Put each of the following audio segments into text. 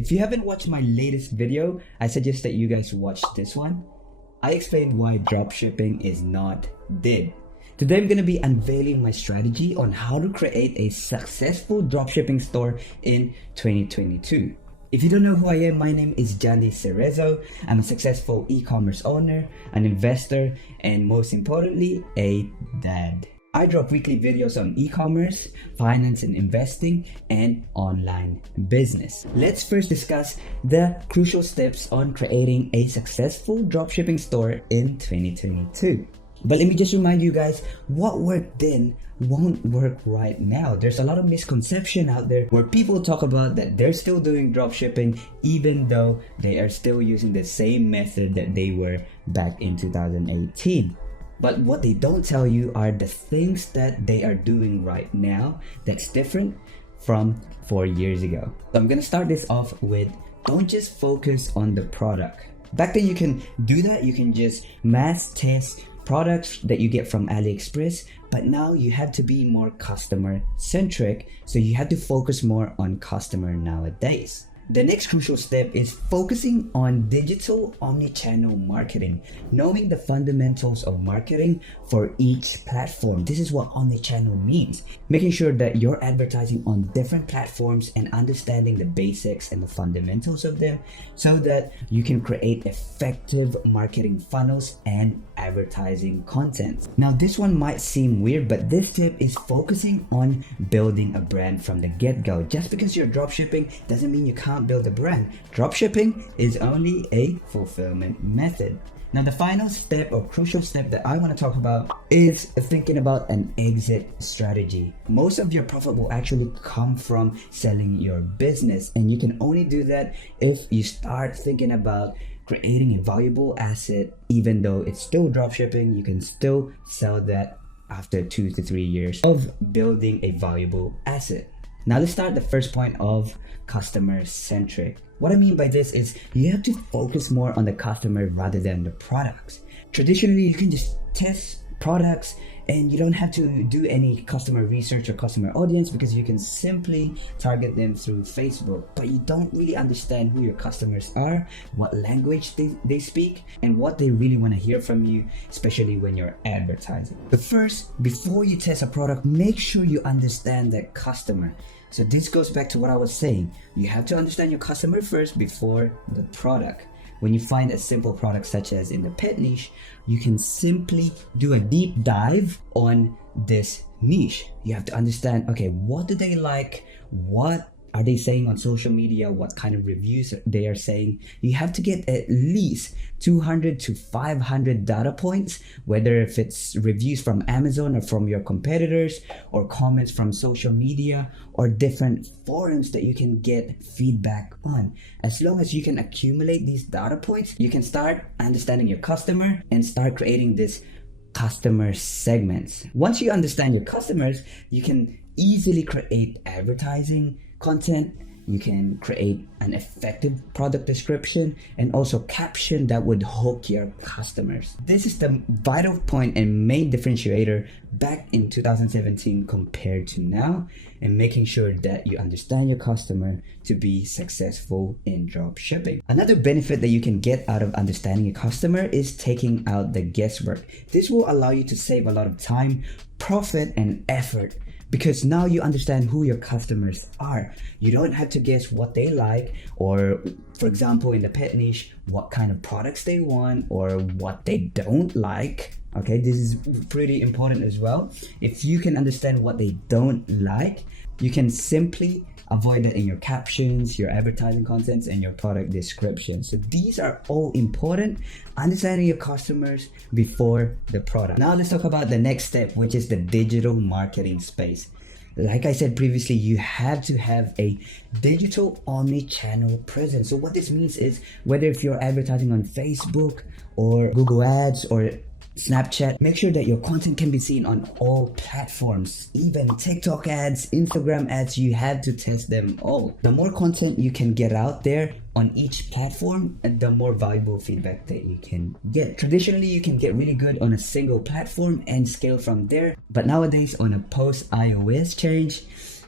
If you haven't watched my latest video, I suggest that you guys watch this one. I explained why dropshipping is not dead. Today I'm going to be unveiling my strategy on how to create a successful dropshipping store in 2022. If you don't know who I am, my name is Jandy Cerezo. I'm a successful e-commerce owner, an investor, and most importantly, a dad. I drop weekly videos on e-commerce, finance and investing, and online business. Let's first discuss the crucial steps on creating a successful dropshipping store in 2022. But let me just remind you guys, what worked then won't work right now. There's a lot of misconception out there where people talk about that they're still doing dropshipping even though they are still using the same method that they were back in 2018. But what they don't tell you are the things that they are doing right now that's different from 4 years ago. So I'm gonna start this off with, don't just focus on the product. Back then you can do that, you can just mass test products that you get from AliExpress, but now you have to be more customer centric, so you have to focus more on customer nowadays. The next crucial step is focusing on digital omnichannel marketing, knowing the fundamentals of marketing for each platform. This is what omnichannel means, making sure that you're advertising on different platforms and understanding the basics and the fundamentals of them so that you can create effective marketing funnels and advertising content. Now this one might seem weird, but this tip is focusing on building a brand from the get-go. Just because you're dropshipping doesn't mean you can't build a brand. Dropshipping is only a fulfillment method. Now the final step or crucial step that I want to talk about is thinking about an exit strategy. Most of your profit will actually come from selling your business, and you can only do that if you start thinking about creating a valuable asset. Even though it's still dropshipping, you can still sell that after 2 to 3 years of building a valuable asset. Now let's start the first point of customer centric. What I mean by this is you have to focus more on the customer rather than the products. Traditionally, you can just test products and you don't have to do any customer research or customer audience because you can simply target them through Facebook. But you don't really understand who your customers are, what language they speak, and what they really want to hear from you, especially when you're advertising. But first, before you test a product, make sure you understand that customer. So this goes back to what I was saying. You have to understand your customer first before the product. When you find a simple product such as in the pet niche, you can simply do a deep dive on this niche. You have to understand, okay, what do they like? What are they saying on social media? What kind of reviews they are saying? You have to get at least 200 to 500 data points, whether if it's reviews from Amazon or from your competitors or comments from social media or different forums that you can get feedback on. As long as you can accumulate these data points, you can start understanding your customer and start creating this customer segments. Once you understand your customers, you can easily create advertising content. You can create an effective product description and also caption that would hook your customers. This is the vital point and main differentiator back in 2017 compared to now, and making sure that you understand your customer to be successful in drop shipping. Another benefit that you can get out of understanding your customer is taking out the guesswork. This will allow you to save a lot of time, profit, and effort, because now you understand who your customers are. You don't have to guess what they like, or for example in the pet niche, what kind of products they want or what they don't like. Okay, this is pretty important as well. If you can understand what they don't like, you can simply avoid that in your captions, your advertising contents, and your product description. So these are all important, understanding your customers before the product. Now let's talk about the next step, which is the digital marketing space. Like I said previously, you have to have a digital omni-channel presence. So what this means is whether if you're advertising on Facebook or Google Ads or Snapchat, make sure that your content can be seen on all platforms, even TikTok ads, Instagram ads. You have to test them all. The more content you can get out there on each platform, the more valuable feedback that you can get. Traditionally, you can get really good on a single platform and scale from there, but nowadays on a post iOS change,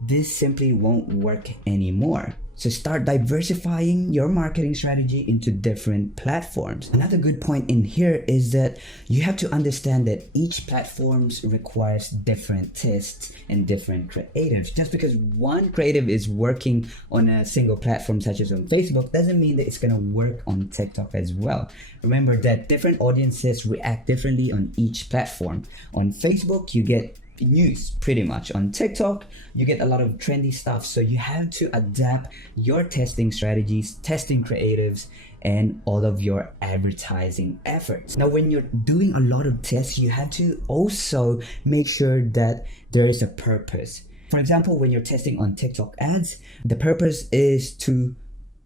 this simply won't work anymore. So start diversifying your marketing strategy into different platforms. Another good point in here is that you have to understand that each platform requires different tests and different creatives. Just because one creative is working on a single platform such as on Facebook doesn't mean that it's going to work on TikTok as well. Remember that different audiences react differently on each platform. On Facebook, you get news pretty much. On TikTok, you get a lot of trendy stuff. So you have to adapt your testing strategies, testing creatives, and all of your advertising efforts. Now, when you're doing a lot of tests, you have to also make sure that there is a purpose. For example, when you're testing on TikTok ads, the purpose is to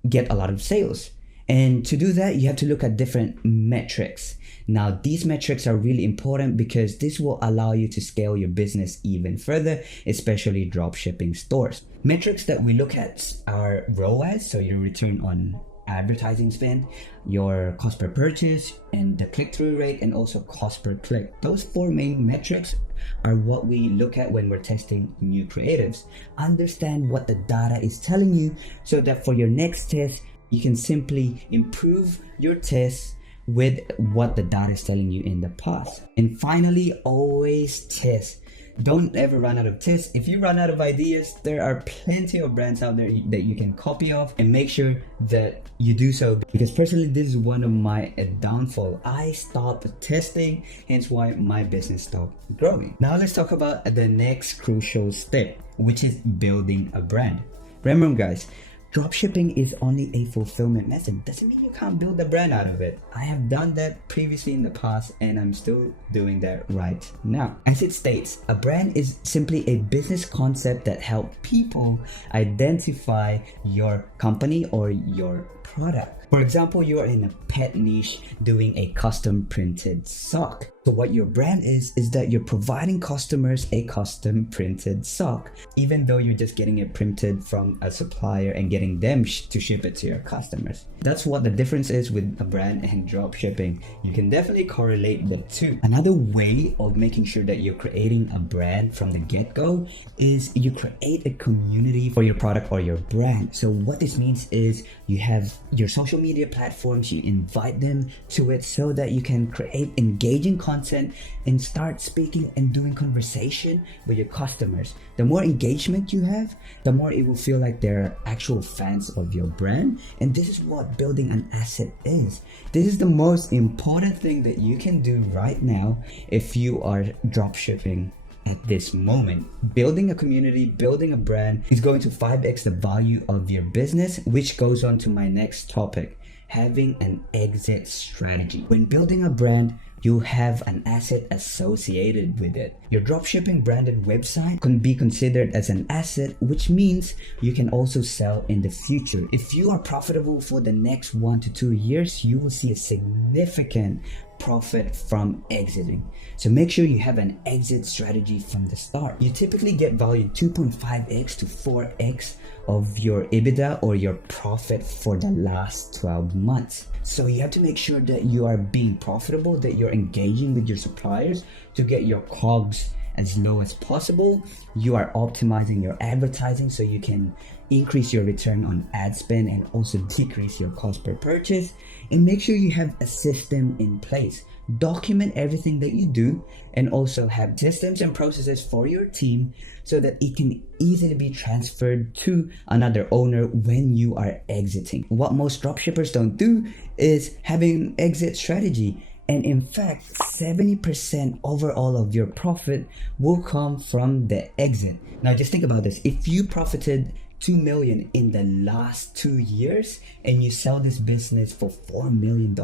get a lot of sales. And to do that, you have to look at different metrics. Now, these metrics are really important because this will allow you to scale your business even further, especially dropshipping stores. Metrics that we look at are ROAS, so your return on advertising spend, your cost per purchase, and the click-through rate, and also cost per click. Those four main metrics are what we look at when we're testing new creatives. Understand what the data is telling you so that for your next test, you can simply improve your tests with what the data is telling you in the past. And finally, always test. Don't ever run out of tests. If you run out of ideas, there are plenty of brands out there that you can copy off, and make sure that you do so, because personally, this is one of my downfall. I stopped testing, hence why my business stopped growing. Now let's talk about the next crucial step, which is building a brand. Remember guys, dropshipping is only a fulfillment method. Doesn't mean you can't build a brand out of it. I have done that previously in the past, and I'm still doing that right now. As it states, a brand is simply a business concept that helps people identify your company or your product. For example, you are in a pet niche doing a custom printed sock. So what your brand is that you're providing customers a custom printed sock, even though you're just getting it printed from a supplier and getting them to ship it to your customers. That's what the difference is with a brand and drop shipping. You can definitely correlate the two. Another way of making sure that you're creating a brand from the get-go is you create a community for your product or your brand. So what this means is you have your social media platforms, you invite them to it so that you can create engaging content and start speaking and doing conversation with your customers. The more engagement you have, the more it will feel like they're actual fans of your brand. And this is what building an asset is. This is the most important thing that you can do right now if you are dropshipping at this moment. Building a community, building a brand is going to 5x the value of your business, which goes on to my next topic, having an exit strategy. When building a brand, you have an asset associated with it. Your dropshipping branded website can be considered as an asset, which means you can also sell in the future. If you are profitable for the next 1 to 2 years, you will see a significant profit from exiting. So make sure you have an exit strategy from the start. You typically get valued 2.5x to 4x of your EBITDA or your profit for the last 12 months. So you have to make sure that you are being profitable, that you're engaging with your suppliers to get your COGS as low as possible. You are optimizing your advertising so you can increase your return on ad spend and also decrease your cost per purchase. And make sure you have a system in place. Document everything that you do and also have systems and processes for your team so that it can easily be transferred to another owner when you are exiting. What most dropshippers don't do is having an exit strategy. And in fact, 70% overall of your profit will come from the exit. Now just think about this. If you profited 2 million in the last 2 years and you sell this business for $4 million,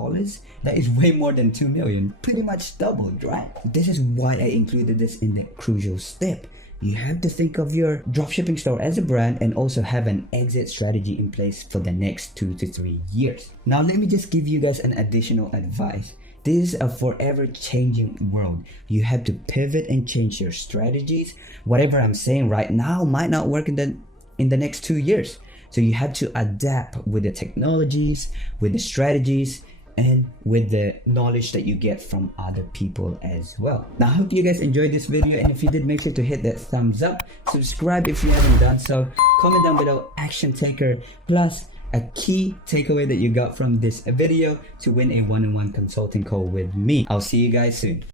that is way more than 2 million, pretty much doubled, right? This is why I included this in the crucial step. You have to think of your dropshipping store as a brand and also have an exit strategy in place for the next 2 to 3 years. Now let me just give you guys an additional advice. This is a forever changing world. You have to pivot and change your strategies. Whatever I'm saying right now might not work in the next 2 years. So you have to adapt with the technologies, with the strategies, and with the knowledge that you get from other people as well. Now, I hope you guys enjoyed this video, and if you did, make sure to hit that thumbs up, subscribe if you haven't done so, comment down below action taker plus a key takeaway that you got from this video to win a one-on-one consulting call with me. I'll see you guys soon.